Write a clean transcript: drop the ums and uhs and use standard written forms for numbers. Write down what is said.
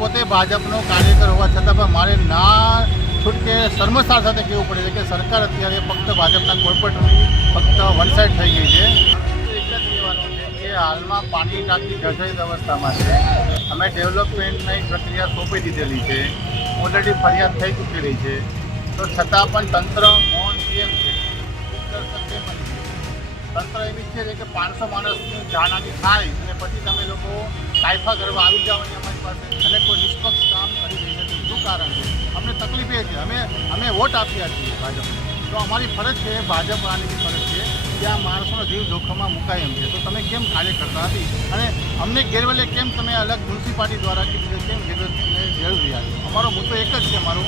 પોતે ભાજપનો કાર્યકર હોવા છતાં પણ મારે ના છૂટકે શર્મસાર સાથે કહેવું પડે છે કે સરકાર અત્યારે ફક્ત ભાજપના કોર્પોરેટરની ફક્ત વન સાઇડ થઈ ગઈ છે. એક જ કહેવાનું છે કે હાલમાં પાણી ટાંકી જર્જરિત અવસ્થામાં છે. અમે ડેવલપમેન્ટની પ્રક્રિયા સોંપી દીધેલી છે. ઓલરેડી ફરિયાદ થઈ ચૂકેલી છે. તો છતાં પણ તંત્ર મૌન કેમ છે? તંત્ર એવી છે કે 500 માણસની જાનહાની થાય અને પછી તમે લોકો કાયફા કરવા આવી જાઓ અહીંયા અમારી પાસે અને કોઈ નિષ્પક્ષ કામ કરી રહી નથી. શું કારણ છે? અમને તકલીફ એ છે, અમે વોટ આપ્યા છીએ ભાજપને, તો અમારી ફરજ છે, ભાજપવાળાની બી ફરજ છે કે આ માણસોનો જીવ જોખમમાં મુકાય એમ છે. તો તમે કેમ કાર્ય કરતા નથી અને અમને ગેરવલે કેમ તમે અલગ મ્યુનિસિપાલિટી દ્વારા કે કેમ ગેરવલે રહ્યા છો? અમારો મુદ્દો એક જ છે મારો